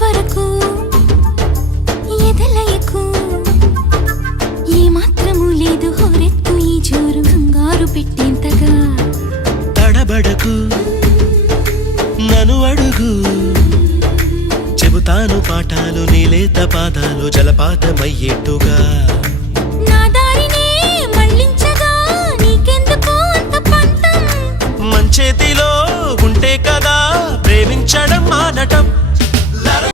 వరకు ఎదలయకు ఏ మాత్రము లేదు హోరెత్తు ఈ జోరు కంగారు పెట్టేంతగా తడబడకు నన్ను అడుగు చెబుతాను పాఠాలు నీలేత పాదాలు జలపాతమయ్యేట్టుగా నా దారినే మళ్ళించగా నీకెందుకు అంత పంతం మంచేతిలో ఉంటే కదా ప్రేమించడం మానటం